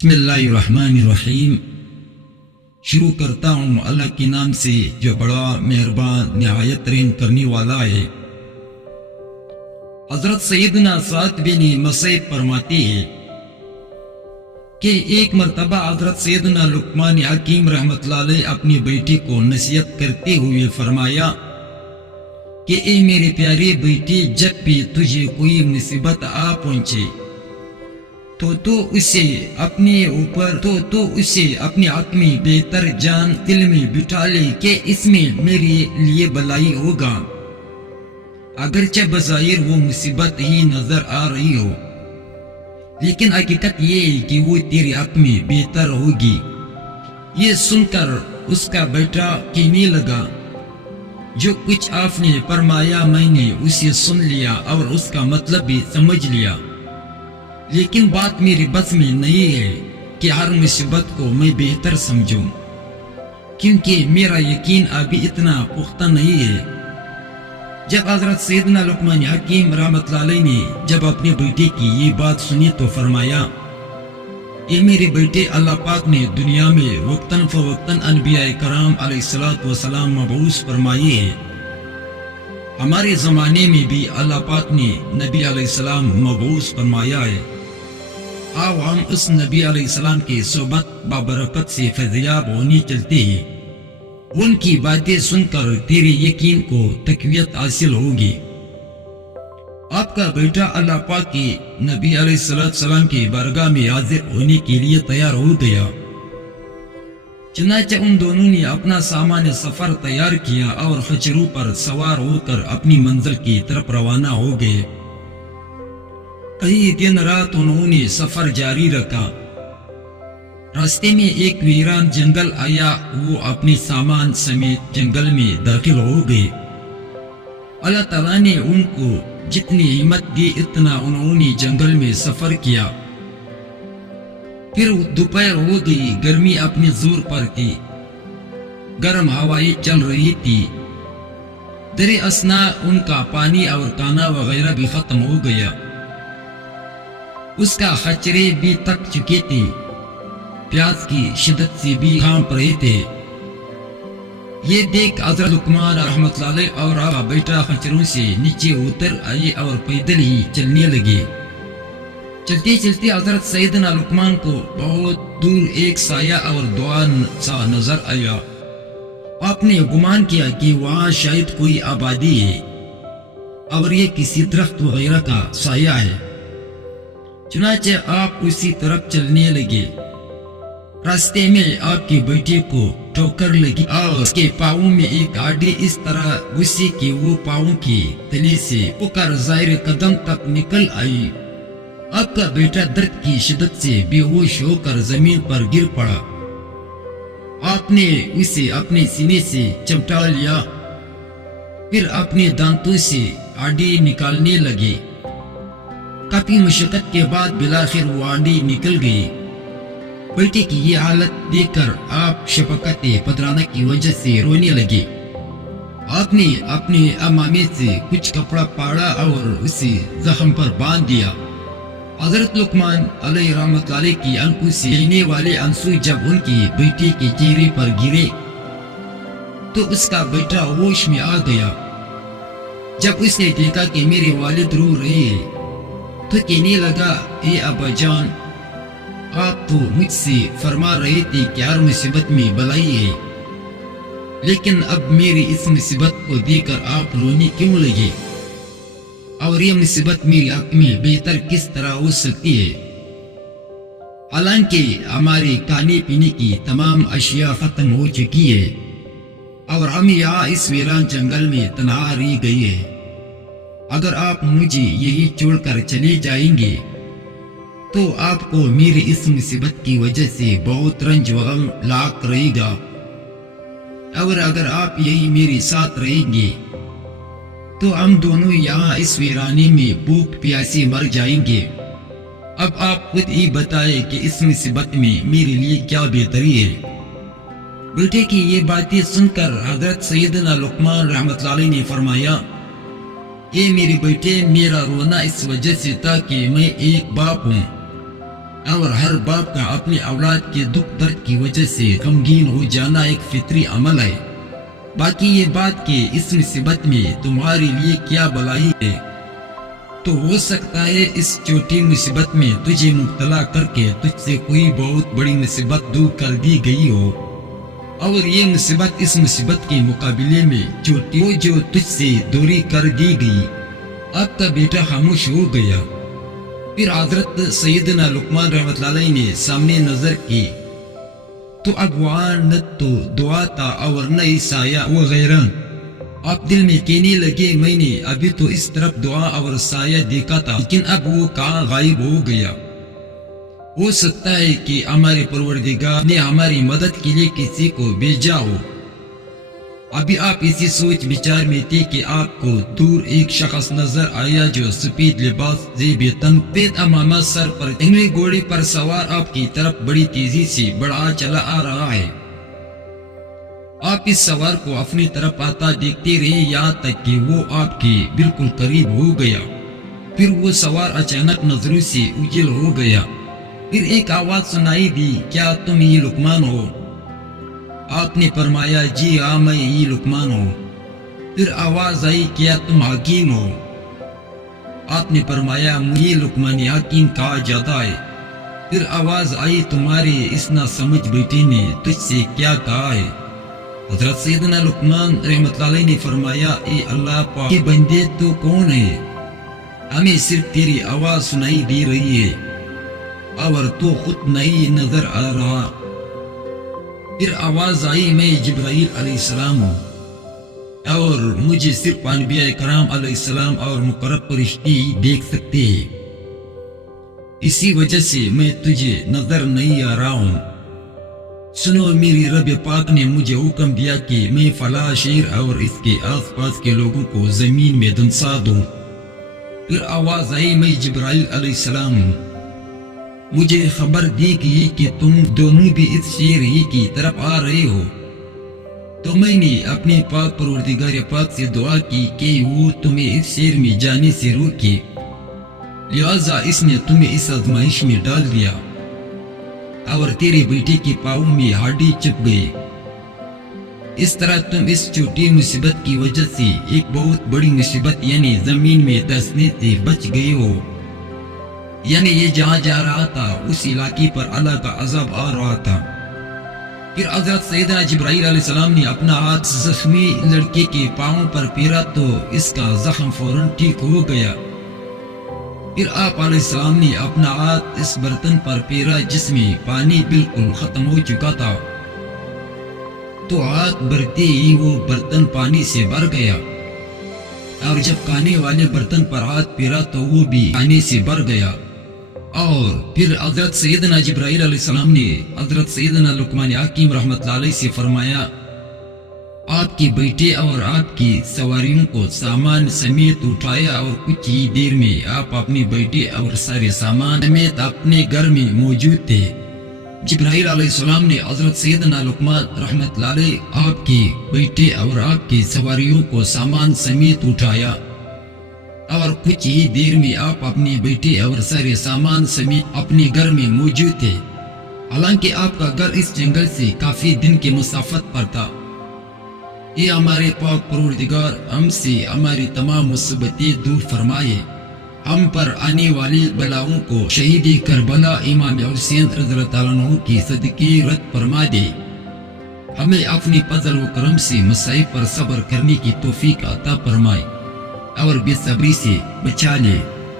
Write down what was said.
بسم اللہ الرحمن الرحیم۔ شروع کرتا ہوں اللہ کے نام سے جو بڑا مہربان نہایت رحم کرنے والا ہے۔ حضرت سیدنا سعد بن مسیب فرماتے ہیں کہ ایک مرتبہ حضرت سیدنا لقمان حکیم رحمۃ اللہ علیہ اپنی بیٹی کو نصیحت کرتے ہوئے فرمایا کہ اے میرے پیارے بیٹی، جب بھی تجھے کوئی مصیبت آ پہنچے تو اسے اپنے حق میں بہتر جان دل میں بٹھا لے کہ اس میں میرے لیے بلائی ہوگا، اگرچہ بظاہر وہ مصیبت ہی نظر آ رہی ہو، لیکن حقیقت یہ ہے کہ وہ تیرے حق میں بہتر ہوگی۔ یہ سن کر اس کا بیٹا کہنے لگا، جو کچھ آپ نے فرمایا میں نے اسے سن لیا اور اس کا مطلب بھی سمجھ لیا، لیکن بات میری بس میں نہیں ہے کہ ہر مصیبت کو میں بہتر سمجھوں، کیونکہ میرا یقین ابھی اتنا پختہ نہیں ہے۔ جب حضرت سیدنا لقمان حکیم رحمۃ اللہ علیہ نے جب اپنے بیٹے کی یہ بات سنی تو فرمایا، اے میرے بیٹے، اللہ پاک نے دنیا میں وقتاً فوقتاً انبیاء کرام علیہ السلام مبعوث فرمائے ہیں۔ ہمارے زمانے میں بھی اللہ پاک نے نبی علیہ السلام مبعوث فرمایا ہے۔ آؤ ہم اس نبی علیہ السلام کے صحبت بابرکت سے فیضیاب ہونے چلتے ہیں، ان کی باتیں سن کر تیرے یقین کو تقویت حاصل ہوگی۔ آپ کا بیٹا اللہ پاک کے نبی علیہ السلام کی بارگاہ میں حاضر ہونے کے لیے تیار ہو گیا۔ چنانچہ ان دونوں نے اپنا سامان سفر تیار کیا اور خچروں پر سوار ہو کر اپنی منزل کی طرف روانہ ہو گئے۔ کئی دن رات انہوں نے سفر جاری رکھا۔ راستے میں ایک ویران جنگل آیا، وہ اپنے سامان سمیت جنگل میں داخل ہو گئے۔ اللہ تعالیٰ نے ان کو جتنی ہمت دی اتنا انہوں نے جنگل میں سفر کیا۔ پھر دوپہر ہو گئی، گرمی اپنے زور پر تھی، گرم ہوائیں چل رہی تھی، در اثنا ان کا پانی اور کھانا وغیرہ بھی ختم ہو گیا، اس کا خچرے بھی تک چکے تھے، پیاس کی شدت سے بھی کانپ رہے تھے۔ یہ دیکھ حضرت لقمان رحمۃ اللہ علیہ اور آپ کا بیٹا خچروں سے نیچے اتر آئے اور پیدل ہی چلنے لگے۔ چلتے چلتے حضرت سیدنا لقمان کو بہت دور ایک سایہ اور دوان سا نظر آیا۔ آپ نے گمان کیا کہ وہاں شاید کوئی آبادی ہے اور یہ کسی درخت وغیرہ کا سایہ ہے، چنانچہ آپ اسی طرف چلنے لگے۔ راستے میں آپ کے بیٹے کو ٹھوکر لگی اور اس کے پاؤں میں ایک ہڈی اس طرح گھسی کہ وہ پاؤں کی تلی سے پکر ظاہر قدم تک نکل آئی۔ آپ کا بیٹا درد کی شدت سے بے ہوش ہو کر زمین پر گر پڑا۔ آپ نے اسے اپنے سینے سے چمٹا لیا، پھر اپنے دانتوں سے ہڈی نکالنے لگے۔ کافی مشقت کے بعد بالآخر وہ ہڈی نکل گئی۔ بیٹے کی یہ حالت دیکھ کر آپ شفقت پدرانہ کی وجہ سے رونے لگے۔ آپ نے اپنے عمامے سے کچھ کپڑا پاڑا اور اسے زخم پر باندھ دیا۔ حضرت لقمان علیہ رحمۃ اللہ علیہ کی آنکھوں سے بہنے والے آنسو جب ان کی بیٹے کے چہرے پر گرے تو اس کا بیٹا ہوش میں آ گیا۔ جب اس نے دیکھا کہ میرے والد رو رہے ہیں تو کہنے لگا، اے ابا جان، آپ تو مجھ سے فرما رہے تھے کہ ہر مصیبت میں بلائی ہے، لیکن اب میری اس مصیبت کو دیکھ کر آپ رونے کیوں لگے؟ اور یہ مصیبت میرے حق میں بہتر کس طرح ہو سکتی ہے؟ حالانکہ ہمارے کھانے پینے کی تمام اشیاء ختم ہو چکی ہے اور ہم یہاں اس ویران جنگل میں تنہا رہ گئی ہے۔ اگر آپ مجھے یہی چھوڑ کر چلے جائیں گے تو آپ کو میری اس مصیبت کی وجہ سے بہت رنج و غم لاحق رہے گا، اور اگر آپ یہی میرے ساتھ رہیں گے تو ہم دونوں یہاں اس ویرانے میں بھوک پیاسے مر جائیں گے۔ اب آپ خود ہی بتائیں کہ اس مصیبت میں میرے لیے کیا بہتری ہے۔ بیٹے کی یہ باتیں سن کر حضرت سیدنا لقمان رحمۃ اللہ علیہ نے فرمایا، اے میرے بیٹے، میرا رونا اس وجہ سے تھا کہ میں ایک باپ ہوں اور ہر باپ کا اپنی اولاد کے دکھ درد کی وجہ سے غمگین ہو جانا ایک فطری عمل ہے۔ باقی یہ بات کہ اس مصیبت میں تمہارے لیے کیا بھلائی ہے، تو ہو سکتا ہے اس چھوٹی مصیبت میں تجھے مبتلا کر کے تجھ سے کوئی بہت بڑی مصیبت دور کر دی گئی ہو، اور یہ مصیبت اس مصیبت کے مقابلے میں چھوٹی ہو جو تجھ سے دوری کر دی گئی۔ آپ کا بیٹا خاموش ہو گیا۔ پھر حضرت سیدنا لقمان رحمۃ اللہ علیہ نے سامنے نظر کی تو اب وہاں نہ تو دعا تھا اور نہ ہی سایہ وغیرہ۔ آپ دل میں کہنے لگے میں نے ابھی تو اس طرف دعا اور سایہ دیکھا تھا، لیکن اب وہ کہاں غائب ہو گیا۔ ہو سکتا ہے کہ ہمارے پروردگار نے ہماری مدد کے لیے کسی کو بھیجا ہو۔ ابھی آپ اسی سوچ بچار میں تھے کہ آپ کو دور ایک شخص نظر آیا جو سفید لباس زیب تن پید امامہ سر پر ٹنگے گھوڑے پر سوار آپ کی طرف بڑی تیزی سے بڑھا چلا آ رہا ہے۔ آپ اس سوار کو اپنی طرف آتا دیکھتے رہے یہاں تک کہ وہ آپ کے بالکل قریب ہو گیا۔ پھر وہ سوار اچانک نظروں سے اجل ہو گیا۔ پھر ایک آواز سنائی دی، کیا تم ہی لقمان ہو؟ آپ نے فرمایا جی ہاں میں ہی لقمان ہوں۔ پھر آواز آئی، کیا تم حکیم ہو؟ آپ نے فرمایا مجھے لقمان حکیم کہا جاتا ہے۔ پھر آواز آئی، تمہارے اس نہ سمجھ بیٹے نے تجھ سے کیا کہا ہے؟ حضرت سیدنا لقمان رحمۃ اللہ علیہ نے فرمایا، اے اللہ پاک کے بندے تو کون ہے؟ ہمیں صرف تیری آواز سنائی دے رہی ہے اور تو خود نہیں نظر آ رہا۔ پھر آواز آئی، میں جبرائیل علیہ السلام ہوں اور مجھے صرف انبیاء کرام علیہ السلام اور مقرب فرشتے ہی دیکھ سکتے ہیں، اسی وجہ سے میں تجھے نظر نہیں آ رہا ہوں۔ سنو، میری رب پاک نے مجھے حکم دیا کہ میں فلاں شہر اور اس کے آس پاس کے لوگوں کو زمین میں دنسا دوں۔ پھر آواز آئی، میں جبرائیل علیہ السلام ہوں، مجھے خبر دی گئی کہ تم دونوں بھی اس شہر ہی کی طرف آ رہے ہو، تو میں نے اپنے پاک پروردگار پاک سے دعا کی کہ وہ تمہیں اس شہر میں جانے سے روکے، لہذا اس نے تمہیں اس آزمائش میں ڈال دیا اور تیرے بیٹے کے پاؤں میں ہڈی چپ گئی۔ اس طرح تم اس چھوٹی مصیبت کی وجہ سے ایک بہت بڑی مصیبت یعنی زمین میں دھنسنے سے بچ گئے ہو۔ یعنی یہ جہاں جا رہا تھا اس علاقے پر اللہ کا عذاب آ رہا تھا۔ پھر حضرت سیدنا جبرائیل علیہ السلام نے اپنا ہاتھ زخمی لڑکے کے پاؤں پر پھیرا تو اس کا زخم فوراً ٹھیک ہو گیا۔ پھر آپ علیہ السلام نے اپنا ہاتھ اس برتن پر پھیرا جس میں پانی بالکل ختم ہو چکا تھا، تو ہاتھ بھرتے ہی وہ برتن پانی سے بھر گیا، اور جب کھانے والے برتن پر ہاتھ پھیرا تو وہ بھی پانی سے بھر گیا۔ اور پھر حضرت سیدنا جبرائیل علیہ السلام نے حضرت سیدنا لقمان حکیم رحمۃ اللہ علیہ سے فرمایا، آپ کے بیٹے اور آپ کی سواریوں کو سامان سمیت اٹھایا، اور کچھ ہی دیر میں آپ اپنے بیٹے اور سارے سامان سمیت اپنے گھر میں موجود تھے۔ جبرائیل علیہ السلام نے حضرت سیدنا لقمان رحمۃ اللہ علیہ آپ کے بیٹے اور آپ کی سواریوں کو سامان سمیت اٹھایا، اور کچھ ہی دیر میں آپ اپنے بیٹے اور سارے سامان سمیت اپنے گھر میں موجود تھے۔ حالانکہ آپ کا گھر اس جنگل سے کافی دن کی مسافت پر تھا۔ یہ ہمارے پاک پروردگار ہم سے ہماری تمام مصیبتیں دور فرمائے، ہم پر آنے والی بلاؤں کو شہید کربلا امام حسین رضی اللہ تعالیٰ عنہ کی صدقے رد فرما دے، ہمیں اپنی فضل و کرم سے مصائب پر صبر کرنے کی توفیق عطا فرمائے اور بے صبری سے بچا لے۔